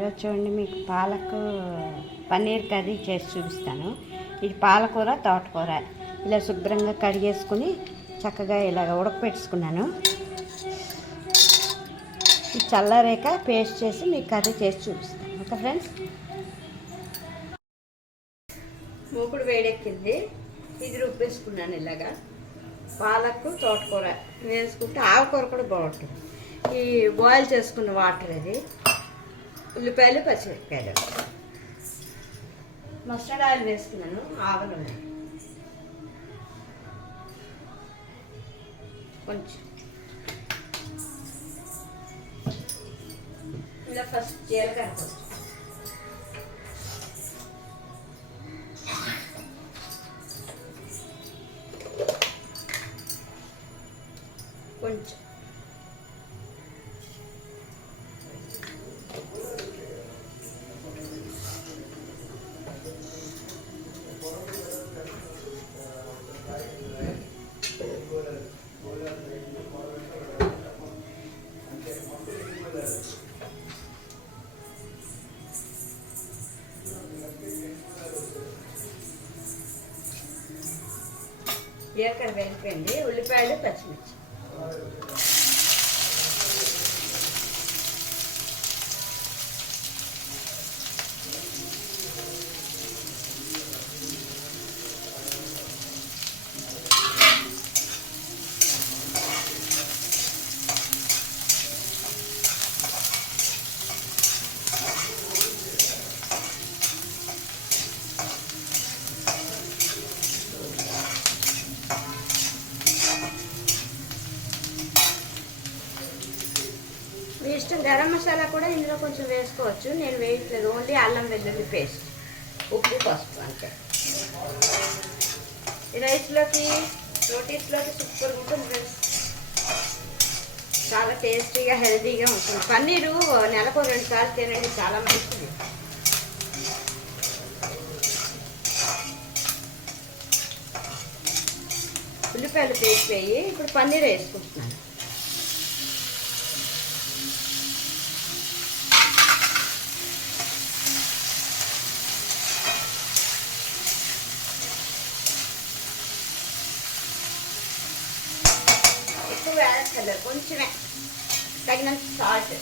ఈరోజు చూడండి మీకు పన్నీర్ కర్రీ చేసి చూపిస్తాను. ఇది పాలకూర తోటకూర ఇలా శుభ్రంగా కడిగేసుకుని చక్కగా ఇలాగ ఉడకపెట్టుకున్నాను. ఇది చల్లారేక పేస్ట్ చేసి మీకు కర్రీ చేసి చూపిస్తాను. ఓకే ఫ్రెండ్స్, మూకుడు వేడెక్కింది. ఇది రుబ్బేసుకున్నాను. ఇలాగా పాలకు తోటకూర వేసుకుంటే ఆకుకూర కూడా బాగుంటుంది. ఈ బాయిల్ చేసుకున్న వాటర్ ఇది, ఉల్లిపాయలు పచ్చిమిరపకాయలు, మస్టర్డ్ ఆయిల్ వేసుకున్నాను, ఆవులు కొంచెం ఇలా ఫస్ట్ జీలకర్ర కొంచెం జీలకర్ర వేగిపోయింది. ఉల్లిపాయలు పచ్చిమిర్చి మీ ఇష్టం. గరం మసాలా కూడా ఇందులో కొంచెం వేసుకోవచ్చు, నేను వేయట్లేదు. ఓన్లీ అల్లం వెల్లుల్లి పేస్ట్, ఉప్పు, పసుపు అంతే. ఈ రైస్లోకి రోటీస్లోకి సూపర్గా ఉంటుంది ఫ్రెండ్స్. చాలా టేస్టీగా హెల్తీగా ఉంటుంది. పన్నీరు నెలకు 2 సార్లు తినండి, చాలా మంచిది. ఉల్లిపాయలు పేస్ట్ వేయి. ఇప్పుడు పన్నీర్ వేసుకుంటున్నాను. ఎక్కువ వేస్తారు, కొంచెమే తగినంత సాల్ట్,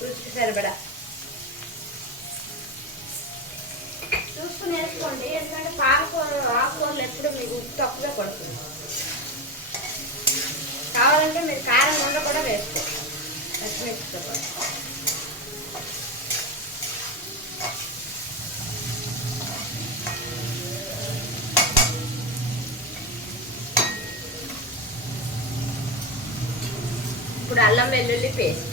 రుచికి సరిపడా చూసుకుని వేసుకోండి. ఎందుకంటే ఆకుకూరలు ఎప్పుడు మీకు ఉప్పు తక్కువే పడుతుంది. కావాలంటే మీరు కారం ఉండ కూడా వేసుకోండి, పచ్చిమిర్చితో పాటు. ఇప్పుడు అల్లం వెల్లుల్లి పేస్ట్,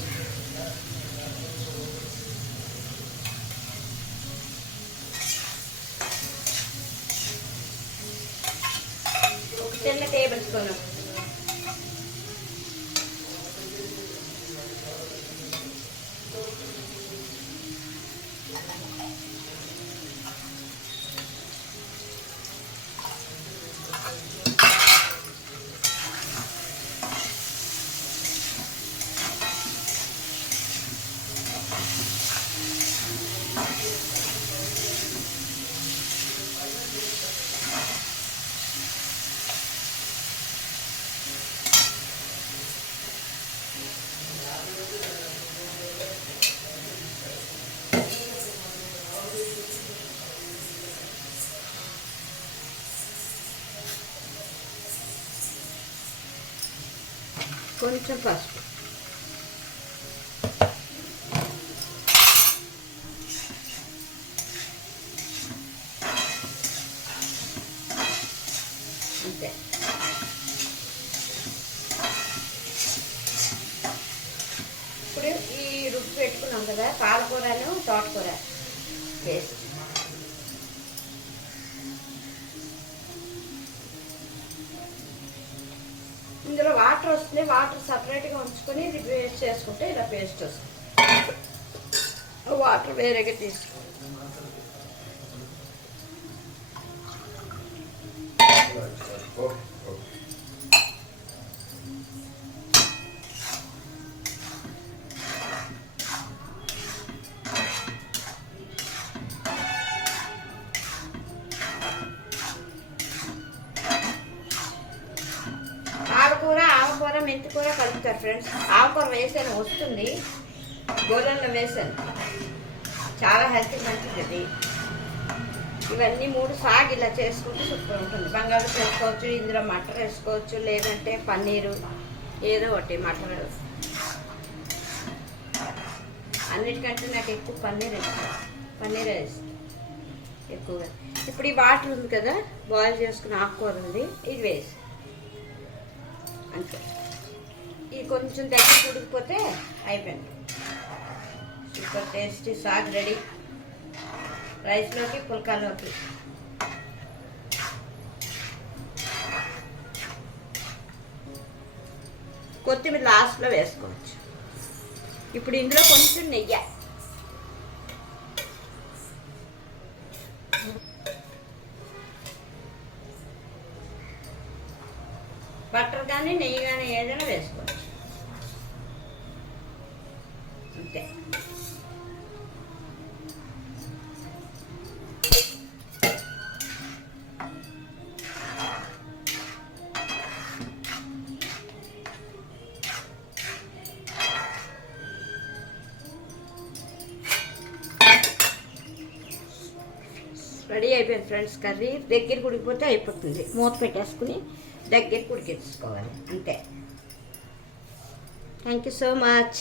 ఒక చిన్న టేబుల్ స్పూన్, కొంచెం పసుపు, అంతే. ఇప్పుడు ఈ రుబ్బు పెట్టుకున్నాం కదా పాలకూరను తోటకూర పేస్ట్, ఇందులో వాటర్ వస్తుంది. వాటర్ సపరేట్గా ఉంచుకొని ఇది పేస్ట్ చేసుకుంటే ఇలా పేస్ట్ వస్తుంది. వాటర్ వేరేగా తీసుకోండి. ఆకుకూర మెంతికూర కలుపుతారు ఫ్రెండ్స్. ఆకుకూర వేసాను, వస్తుంది, గోధుమలో వేసాను, చాలా హెల్త్ మంచిది అది. ఇవన్నీ 3 సాగు ఇలా చేసుకుంటే సూపర్ ఉంటుంది. బంగాళదుంప వేసుకోవచ్చు, ఇందులో మటర్ వేసుకోవచ్చు, లేదంటే పన్నీరు ఏదో ఒకటి. మటర్ అన్నిటికంటే నాకు ఎక్కువ పన్నీర్ వేస్తాను, పన్నీరే వేస్తాను ఎక్కువగా. ఇప్పుడు ఈ వాటర్ ఉంది కదా, బాయిల్ చేసుకుని ఆకుకూర ఉంది, ఇది వేసి అంతే. ఇది కొంచెం దగ్గర ఉడికిపోతే అయిపోయింది. Super tasty saag ready. రైస్లోకి పుల్కాలోకి. కొత్తిమీర లాస్ట్లో వేసుకోవచ్చు. ఇప్పుడు ఇందులో కొంచెం నెయ్యి, బటర్ కానీ నెయ్యి కానీ ఏదైనా వేసుకోవచ్చు అంతే. రెడీ అయిపోయింది ఫ్రెండ్స్. కర్రీ దగ్గరికి ఉడికిపోతే అయిపోతుంది. మూత పెట్టేసుకుని దగ్గరికి ఉడికించుకోవాలి అంతే. Thank you so much.